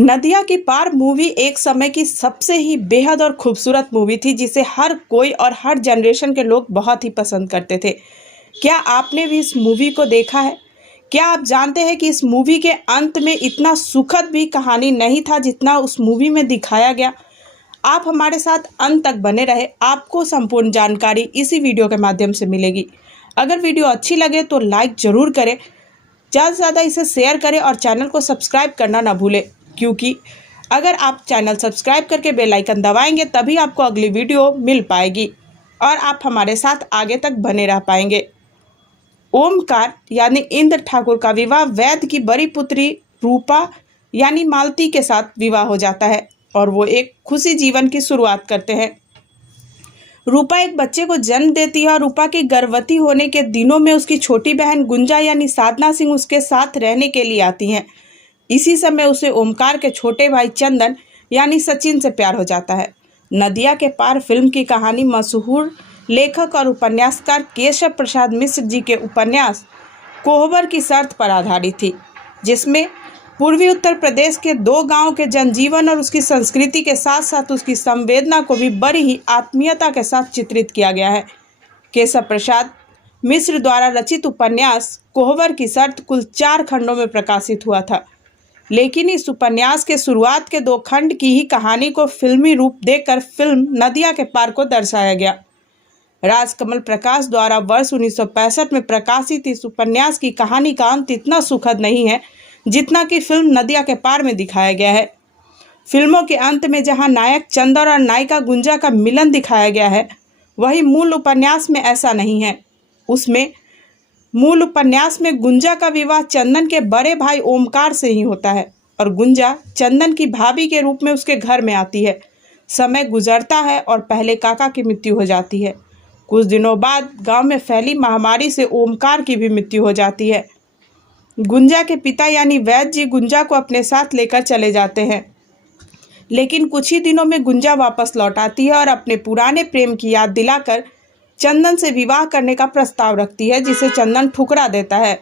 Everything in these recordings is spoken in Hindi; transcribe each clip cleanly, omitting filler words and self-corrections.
नदिया की पार मूवी एक समय की सबसे ही बेहद और खूबसूरत मूवी थी, जिसे हर कोई और हर जनरेशन के लोग बहुत ही पसंद करते थे। क्या आपने भी इस मूवी को देखा है? क्या आप जानते हैं कि इस मूवी के अंत में इतना सुखद भी कहानी नहीं था जितना उस मूवी में दिखाया गया। आप हमारे साथ अंत तक बने रहे, आपको संपूर्ण जानकारी इसी वीडियो के माध्यम से मिलेगी। अगर वीडियो अच्छी लगे तो लाइक ज़रूर करें, ज़्यादा से ज़्यादा इसे शेयर करें और चैनल को सब्सक्राइब करना ना भूलें, क्योंकि अगर आप चैनल सब्सक्राइब करके बेल आइकन दबाएंगे तभी आपको अगली वीडियो मिल पाएगी और आप हमारे साथ आगे तक बने रह पाएंगे। ओमकार यानी इंद्र ठाकुर का विवाह वैद्य की बड़ी पुत्री रूपा यानी मालती के साथ विवाह हो जाता है और वो एक खुशी जीवन की शुरुआत करते हैं। रूपा एक बच्चे को जन्म देती है और रूपा की गर्भवती होने के दिनों में उसकी छोटी बहन गुंजा यानी साधना सिंह उसके साथ रहने के लिए आती हैं। इसी समय उसे ओमकार के छोटे भाई चंदन यानी सचिन से प्यार हो जाता है। नदिया के पार फिल्म की कहानी मशहूर लेखक और उपन्यासकार केशव प्रसाद मिश्र जी के उपन्यास कोहबर की शर्त पर आधारित थी, जिसमें पूर्वी उत्तर प्रदेश के दो गांवों के जनजीवन और उसकी संस्कृति के साथ साथ उसकी संवेदना को भी बड़ी ही आत्मीयता के साथ चित्रित किया गया है। केशव प्रसाद मिश्र द्वारा रचित उपन्यास कोहबर की शर्त कुल 4 खंडों में प्रकाशित हुआ था, लेकिन इस उपन्यास के शुरुआत के 2 खंड की ही कहानी को फिल्मी रूप देकर फिल्म नदिया के पार को दर्शाया गया। राजकमल प्रकाश द्वारा वर्ष 1965 में प्रकाशित इस उपन्यास की कहानी का अंत इतना सुखद नहीं है जितना कि फिल्म नदिया के पार में दिखाया गया है। फिल्मों के अंत में जहां नायक चंदन और नायिका गुंजा का मिलन दिखाया गया है, वहीं मूल उपन्यास में ऐसा नहीं है। उसमें मूल उपन्यास में गुंजा का विवाह चंदन के बड़े भाई ओमकार से ही होता है और गुंजा चंदन की भाभी के रूप में उसके घर में आती है। समय गुजरता है और पहले काका की मृत्यु हो जाती है। कुछ दिनों बाद गांव में फैली महामारी से ओमकार की भी मृत्यु हो जाती है। गुंजा के पिता यानी वैद्य जी गुंजा को अपने साथ लेकर चले जाते हैं, लेकिन कुछ ही दिनों में गुंजा वापस लौट आती है और अपने पुराने प्रेम की याद दिलाकर चंदन से विवाह करने का प्रस्ताव रखती है, जिसे चंदन ठुकरा देता है।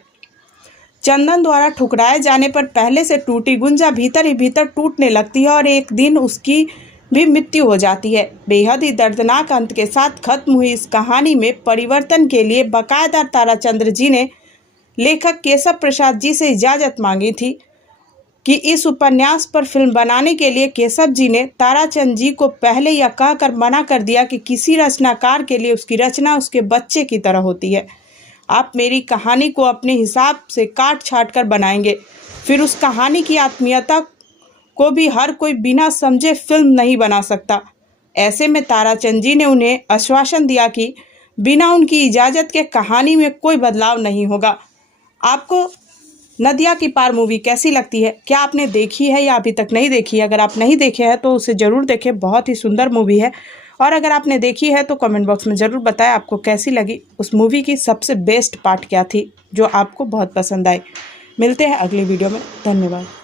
चंदन द्वारा ठुकराए जाने पर पहले से टूटी गुंजा भीतर ही भीतर टूटने लगती है और एक दिन उसकी भी मृत्यु हो जाती है। बेहद ही दर्दनाक अंत के साथ खत्म हुई इस कहानी में परिवर्तन के लिए बाकायदा ताराचंद्र जी ने लेखक केशव प्रसाद जी से इजाज़त मांगी थी कि इस उपन्यास पर फिल्म बनाने के लिए केशव जी ने ताराचंद जी को पहले यह कहकर मना कर दिया कि किसी रचनाकार के लिए उसकी रचना उसके बच्चे की तरह होती है। आप मेरी कहानी को अपने हिसाब से काट छाट कर बनाएंगे, फिर उस कहानी की आत्मीयता को भी हर कोई बिना समझे फिल्म नहीं बना सकता। ऐसे में ताराचंद जी ने उन्हें आश्वासन दिया कि बिना उनकी इजाज़त के कहानी में कोई बदलाव नहीं होगा। आपको नदिया की पार मूवी कैसी लगती है? क्या आपने देखी है या अभी तक नहीं देखी है? अगर आप नहीं देखे हैं तो उसे ज़रूर देखें, बहुत ही सुंदर मूवी है। और अगर आपने देखी है तो कमेंट बॉक्स में ज़रूर बताएं आपको कैसी लगी। उस मूवी की सबसे बेस्ट पार्ट क्या थी जो आपको बहुत पसंद आई। मिलते हैं अगली वीडियो में। धन्यवाद।